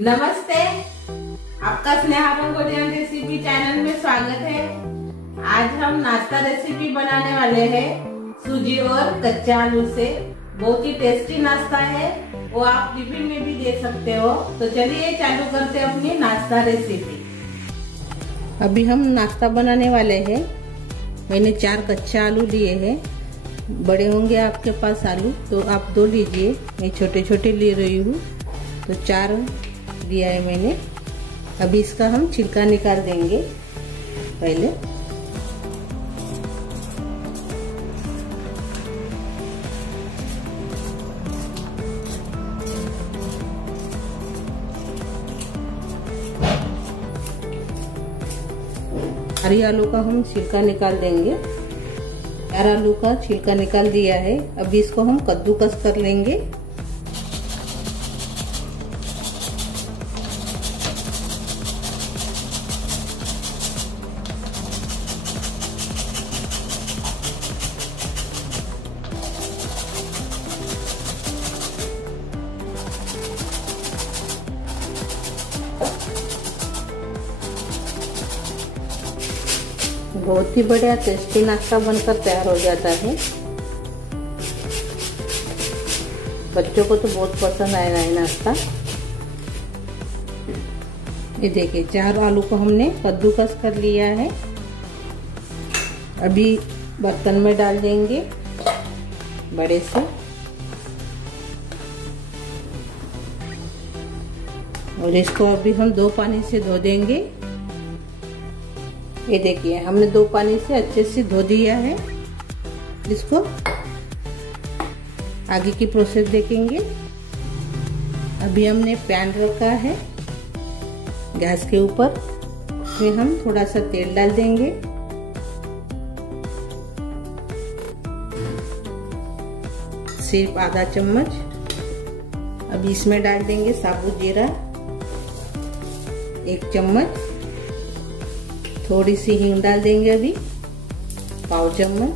नमस्ते, आपका Sneha रंगोलियन recipe channel में स्वागत है। आज हम नाश्ता रेसिपी बनाने वाले हैं सूजी और कच्चे आलू से। बहुत ही टेस्टी नाश्ता है, वो आप टिफिन में भी दे सकते हो। तो चलिए चालू करते हैं अपनी नाश्ता रेसिपी। अभी हम नाश्ता बनाने वाले हैं। मैंने 4 कच्चे आलू लिए हैं। बड़े होंगे आपके पास आलू तो आप 2 लीजिए, मैं छोटे छोटे ले रही हूँ तो 4 दिया है मैंने। अभी इसका हम छिलका निकाल देंगे पहले। हरी आलू का हम छिलका निकाल देंगे। 4 आलू का छिलका निकाल दिया है। अभी इसको हम कद्दूकस कर लेंगे। बहुत ही बढ़िया टेस्टी नाश्ता बनकर तैयार हो जाता है। बच्चों को तो बहुत पसंद आएगा ये नाश्ता। ये देखिए 4 आलू को हमने कद्दूकस कर लिया है। अभी बर्तन में डाल देंगे बड़े से, और इसको अभी हम 2 पानी से धो देंगे। ये देखिए हमने 2 पानी से अच्छे से धो दिया है। इसको आगे की प्रोसेस देखेंगे। अभी हमने पैन रखा है गैस के ऊपर, उसमें हम थोड़ा सा तेल डाल देंगे। सिर्फ आधा चम्मच। अभी इसमें डाल देंगे साबुत जीरा 1 चम्मच। थोड़ी सी हींग डाल देंगे अभी, पाव चम्मच।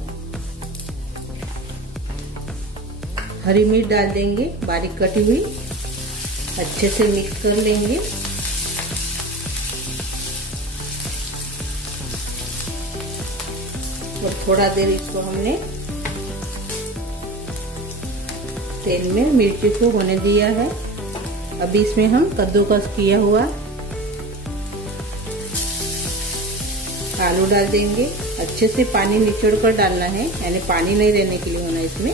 हरी मिर्च डाल देंगे बारीक कटी हुई। अच्छे से मिक्स कर लेंगे। और थोड़ा देर इसको हमने तेल में मिर्ची को होने दिया है। अभी इसमें हम कद्दूकस किया हुआ आलू डाल देंगे। अच्छे से पानी निचोड़ कर डालना है, यानी पानी नहीं रहने के लिए होना इसमें।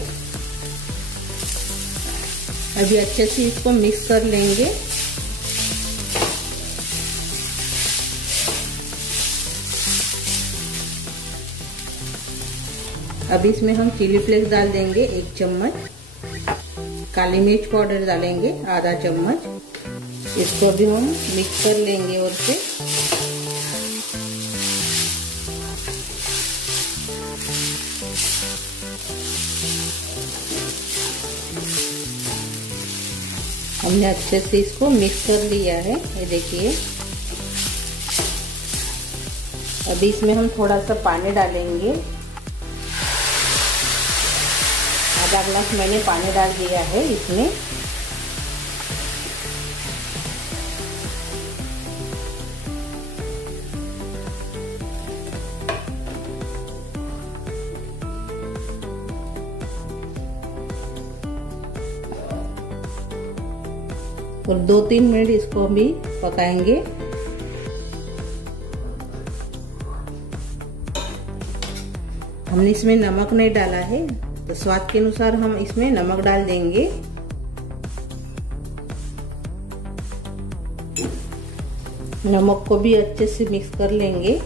अभी अच्छे से इसको मिक्स कर लेंगे। अभी इसमें हम चिली फ्लेक्स डाल देंगे 1 चम्मच। काली मिर्च पाउडर डालेंगे आधा चम्मच। इसको भी हम मिक्स कर लेंगे और से। हमने अच्छे से इसको मिक्स कर लिया है। ये देखिए अभी इसमें हम थोड़ा सा पानी डालेंगे। आधा ग्लास मैंने पानी डाल दिया है इसमें। और 2-3 मिनट इसको भी पकाएंगे। हमने इसमें नमक नहीं डाला है तो स्वाद के अनुसार हम इसमें नमक डाल देंगे। नमक को भी अच्छे से मिक्स कर लेंगे।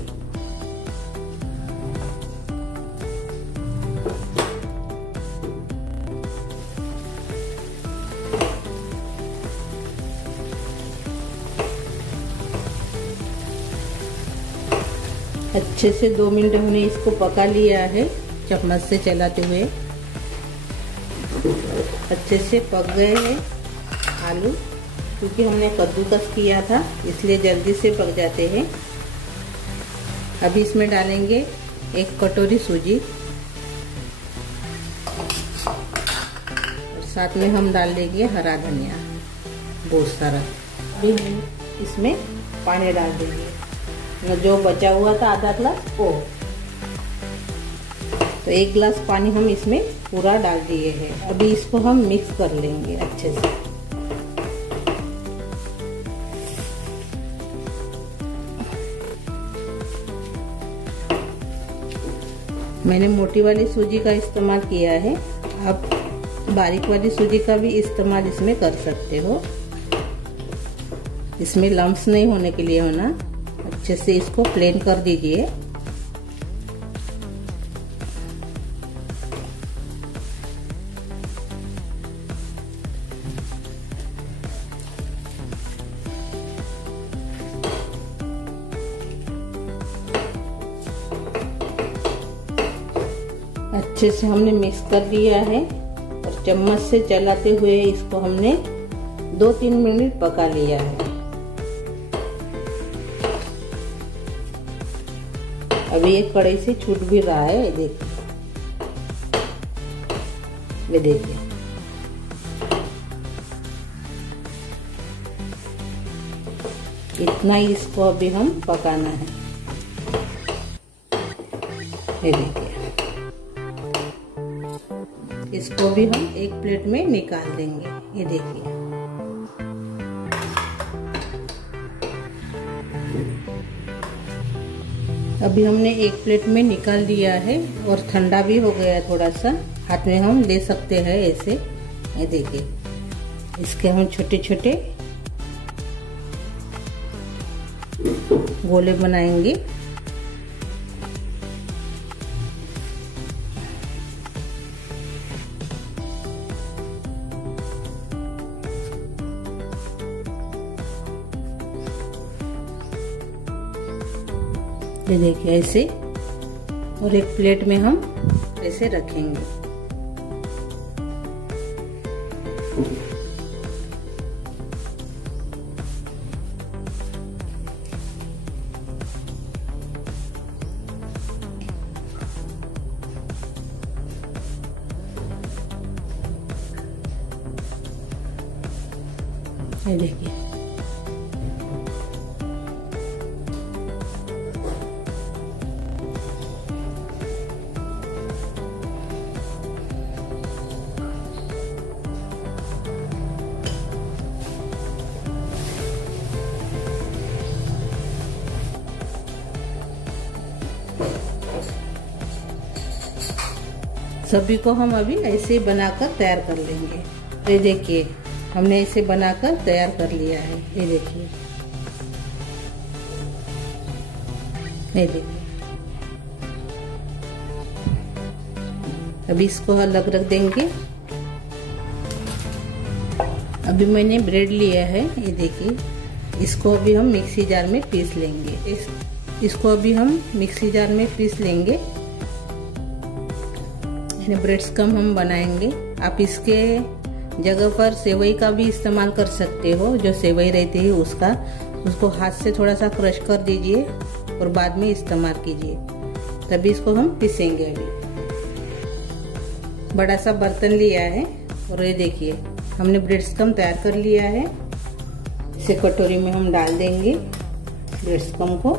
अच्छे से 2 मिनट हमने इसको पका लिया है चम्मच से चलाते हुए। अच्छे से पक गए हैं आलू, क्योंकि हमने कद्दूकस किया था इसलिए जल्दी से पक जाते हैं। अभी इसमें डालेंगे 1 कटोरी सूजी, और साथ में हम डाल देंगे हरा धनिया बहुत सारा। अभी हम इसमें पानी डाल देंगे। जो बचा हुआ था आधा ग्लास वो, तो 1 गिलास पानी हम इसमें पूरा डाल दिए हैं। अभी इसको हम मिक्स कर लेंगे अच्छे से। मैंने मोटी वाली सूजी का इस्तेमाल किया है, आप बारीक वाली सूजी का भी इस्तेमाल इसमें कर सकते हो। इसमें लम्प्स नहीं होने के लिए होना, अच्छे से इसको प्लेन कर दीजिए। अच्छे से हमने मिक्स कर दिया है और चम्मच से चलाते हुए इसको हमने 2-3 मिनट पका लिया है। अभी ये कढ़ाई से छूट भी रहा है, देखिए, ये देखिए। इतना ही इसको अभी हम पकाना है, ये देखिए। इसको भी हम एक प्लेट में निकाल देंगे, ये देखिए। अभी हमने एक प्लेट में निकाल दिया है और ठंडा भी हो गया है थोड़ा सा, हाथ में हम ले सकते हैं ऐसे, ये देखिए। इसके हम छोटे छोटे गोले बनाएंगे। ये देखिए ऐसे, और एक प्लेट में हम ऐसे रखेंगे। ये देखिए, सभी को हम अभी ऐसे बनाकर तैयार कर लेंगे। ये देखिए, हमने इसे बनाकर तैयार कर लिया है, ये देखिए, ये देखिए। अभी इसको अलग रख देंगे। अभी मैंने ब्रेड लिया है, ये देखिए। इसको अभी हम मिक्सी जार में पीस लेंगे। इसको अभी हम मिक्सी जार में पीस लेंगे। ब्रेड्स कम हम बनाएंगे। आप इसके जगह पर सेवई का भी इस्तेमाल कर सकते हो, जो सेवई रहती है उसको हाथ से थोड़ा सा क्रश कर दीजिए और बाद में इस्तेमाल कीजिए, तभी इसको हम पीसेंगे। अभी बड़ा सा बर्तन लिया है और ये देखिए, हमने ब्रेड्स कम तैयार कर लिया है। इसे कटोरी में हम डाल देंगे ब्रेड्स कम को।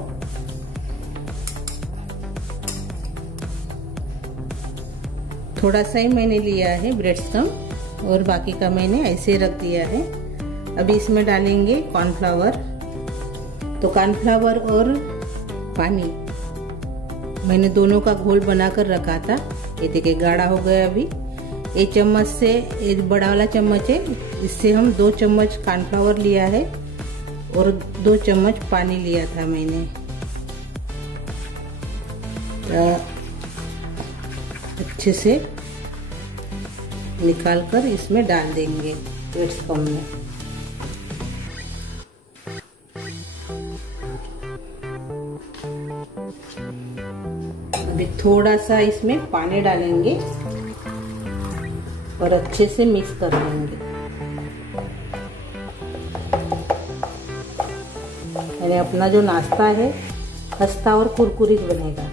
थोड़ा सा ही मैंने लिया है ब्रेड्स कम, और बाकी का मैंने ऐसे रख दिया है। अभी इसमें डालेंगे कॉर्नफ्लावर। तो कॉर्नफ्लावर और पानी मैंने दोनों का घोल बनाकर रखा था, ये देखिए गाढ़ा हो गया। अभी एक चम्मच से, एक बड़ा वाला चम्मच है, इससे हम 2 चम्मच कॉर्नफ्लावर लिया है और 2 चम्मच पानी लिया था मैंने। अच्छे से निकालकर इसमें डाल देंगे ब्रेड्स कम में। अभी थोड़ा सा इसमें पानी डालेंगे और अच्छे से मिक्स कर देंगे। यानी अपना जो नाश्ता है खस्ता और कुरकुरीत बनेगा।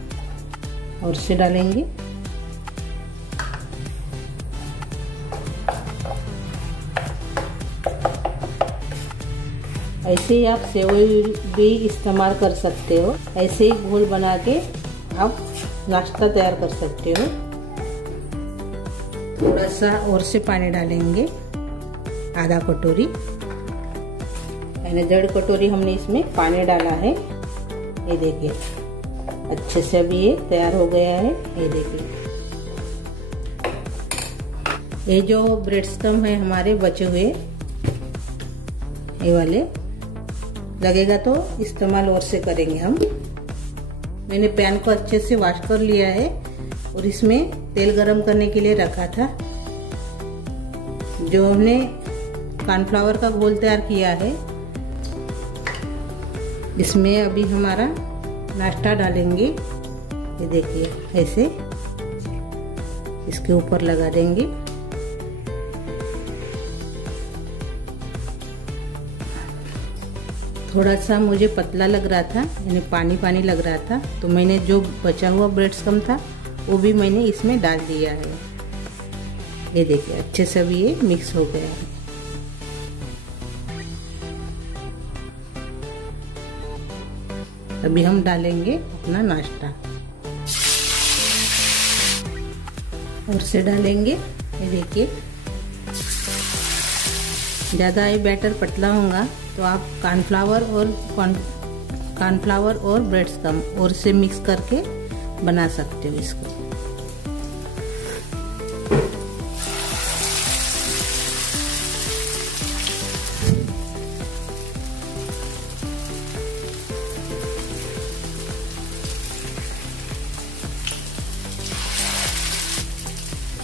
और इसे डालेंगे। ऐसे ही आप सेवई भी इस्तेमाल कर सकते हो। ऐसे ही घोल बना के आप नाश्ता तैयार कर सकते हो। थोड़ा सा और से पानी डालेंगे, आधा कटोरी, यानी 1.5 कटोरी हमने इसमें पानी डाला है। ये देखिए अच्छे से अभी ये तैयार हो गया है। ये देखिए ये जो ब्रेड स्टम्प है हमारे बचे हुए, ये वाले लगेगा तो इस्तेमाल और से करेंगे हम। मैंने पैन को अच्छे से वॉश कर लिया है और इसमें तेल गरम करने के लिए रखा था। जो हमने कॉर्नफ्लावर का घोल तैयार किया है, इसमें अभी हमारा नाश्ता डालेंगे। ये देखिए ऐसे इसके ऊपर लगा देंगे। थोड़ा सा मुझे पतला लग रहा था, यानी पानी पानी लग रहा था, तो मैंने जो बचा हुआ ब्रेड स्टम्प था वो भी मैंने इसमें डाल दिया है। ये देखिए अच्छे से अभी ये मिक्स हो गया है। अभी हम डालेंगे अपना नाश्ता और से डालेंगे। ये देखिए ज़्यादा ये बैटर पतला होगा तो आप कॉर्नफ्लावर और ब्रेड स्टम्प और से मिक्स करके बना सकते हो इसको।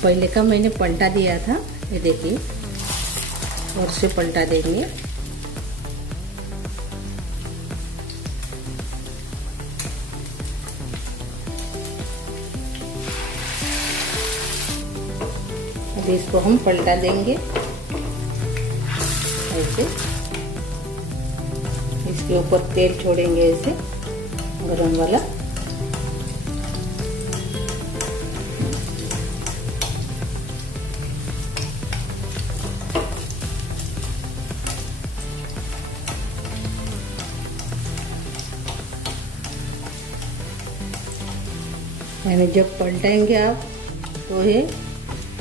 पहले का मैंने पलटा दिया था, ये देखिए और से पलटा देंगे। अभी इसको हम पलटा देंगे ऐसे। इसके ऊपर तेल छोड़ेंगे ऐसे गरम वाला। यानी जब पलटाएंगे आप तो ये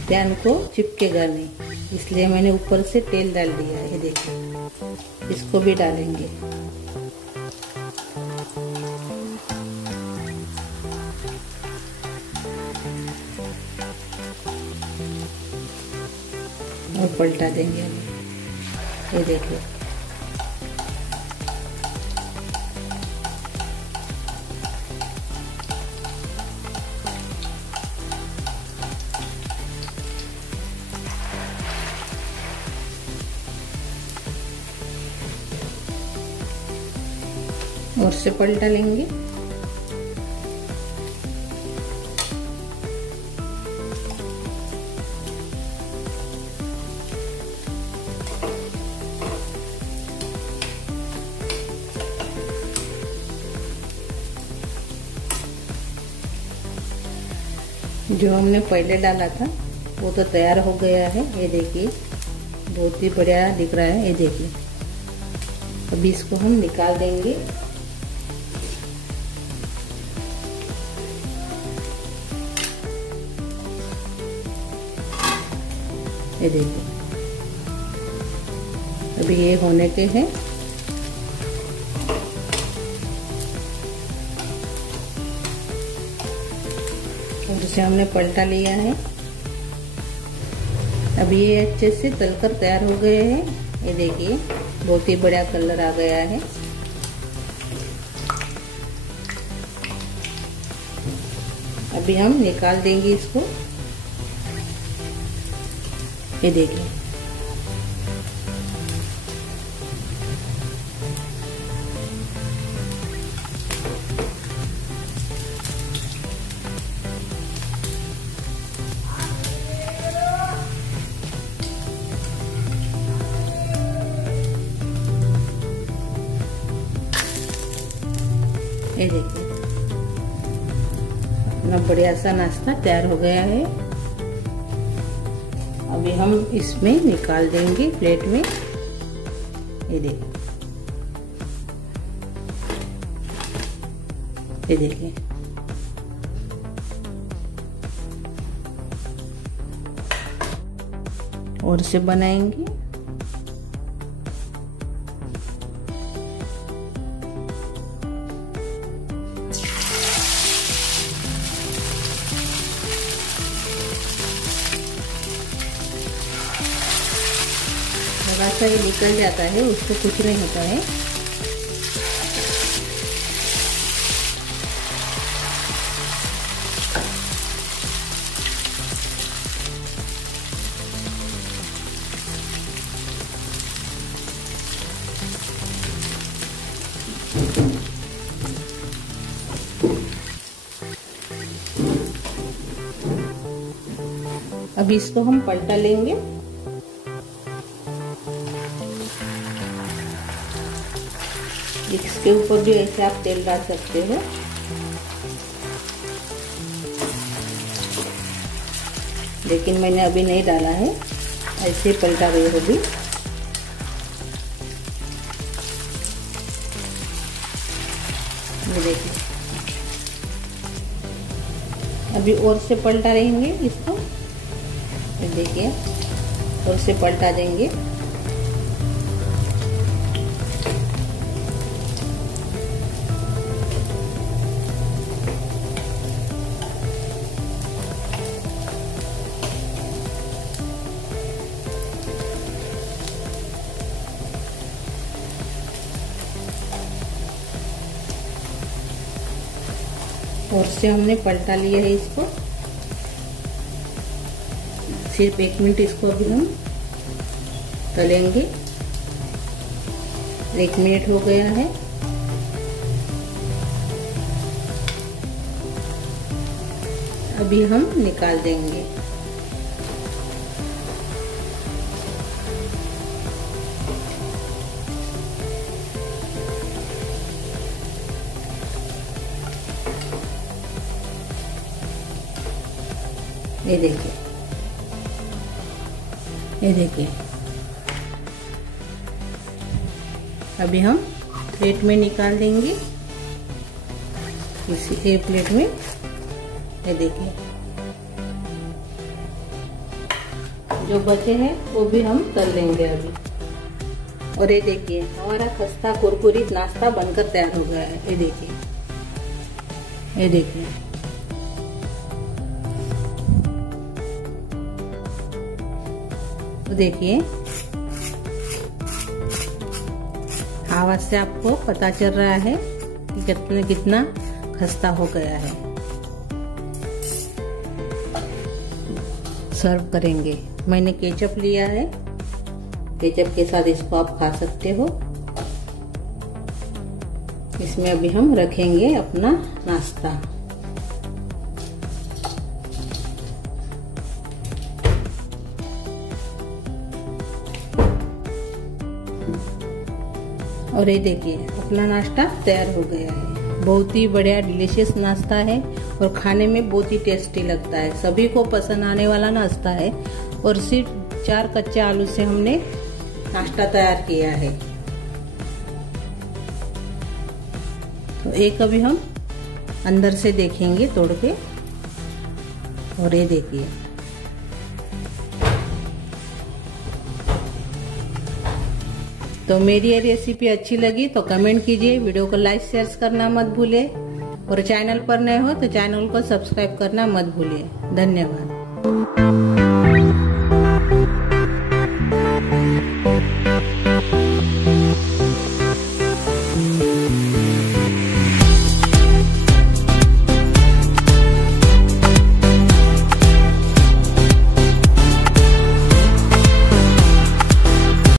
पैन को चिपकेगा नहीं, इसलिए मैंने ऊपर से तेल डाल दिया है। देखिए इसको भी डालेंगे। और पलटा देंगे अभी। ये देखिए और से पलटा लेंगे। जो हमने पहले डाला था वो तो तैयार हो गया है। ये देखिए बहुत ही बढ़िया दिख रहा है। ये देखिए अभी इसको हम निकाल देंगे। ये देखिए अभी ये होने के हैं। और इसे हमने पलटा लिया है। अभी ये अच्छे से तलकर तैयार हो गए हैं। ये देखिए बहुत ही बढ़िया कलर आ गया है। अभी हम निकाल देंगे इसको। ये देखिए ये देखिए अपना बढ़िया सा नाश्ता तैयार हो गया है। अभी हम इसमें निकाल देंगे प्लेट में। ये देखिए ये देखिए, और से बनाएंगे। थोड़ा सा ये निकल जाता है, उसको कुछ नहीं होता है। अब इसको हम पलटा लेंगे। इसके ऊपर भी ऐसे आप तेल डाल सकते हो। लेकिन मैंने अभी नहीं डाला है, ऐसे पलटा रही हूँ अभी। ये देखिए, अभी और से पलटा रहेंगे इसको। ये देखिए, और से पलटा देंगे। और से हमने पलटा लिया है इसको। सिर्फ 1 मिनट इसको अभी हम तलेंगे। 1 मिनट हो गया है। अभी हम निकाल देंगे। ये देखिए, ये देखिए, अभी हम प्लेट में निकाल देंगे, इसी एक प्लेट में। ये देखिए, जो बचे हैं वो भी हम तल लेंगे अभी। और ये देखिए, हमारा खस्ता कुरकुरीत नाश्ता बनकर तैयार हो गया है। ये देखिए, ये देखिए, तो देखिए, आवाज से आपको पता चल रहा है कि कितना खस्ता हो गया है। सर्व करेंगे। मैंने केचप लिया है, केचप के साथ इसको आप खा सकते हो। इसमें अभी हम रखेंगे अपना नाश्ता। और ये देखिए, अपना नाश्ता तैयार हो गया है। बहुत ही बढ़िया डिलीशियस नाश्ता है और खाने में बहुत ही टेस्टी लगता है। सभी को पसंद आने वाला नाश्ता है। और सिर्फ 4 कच्चे आलू से हमने नाश्ता तैयार किया है। तो एक अभी हम अंदर से देखेंगे तोड़ के। और ये देखिए, तो मेरी ये रेसिपी अच्छी लगी तो कमेंट कीजिए, वीडियो को लाइक शेयर करना मत भूलिए। और चैनल पर नए हो तो चैनल को सब्सक्राइब करना मत भूलिए। धन्यवाद।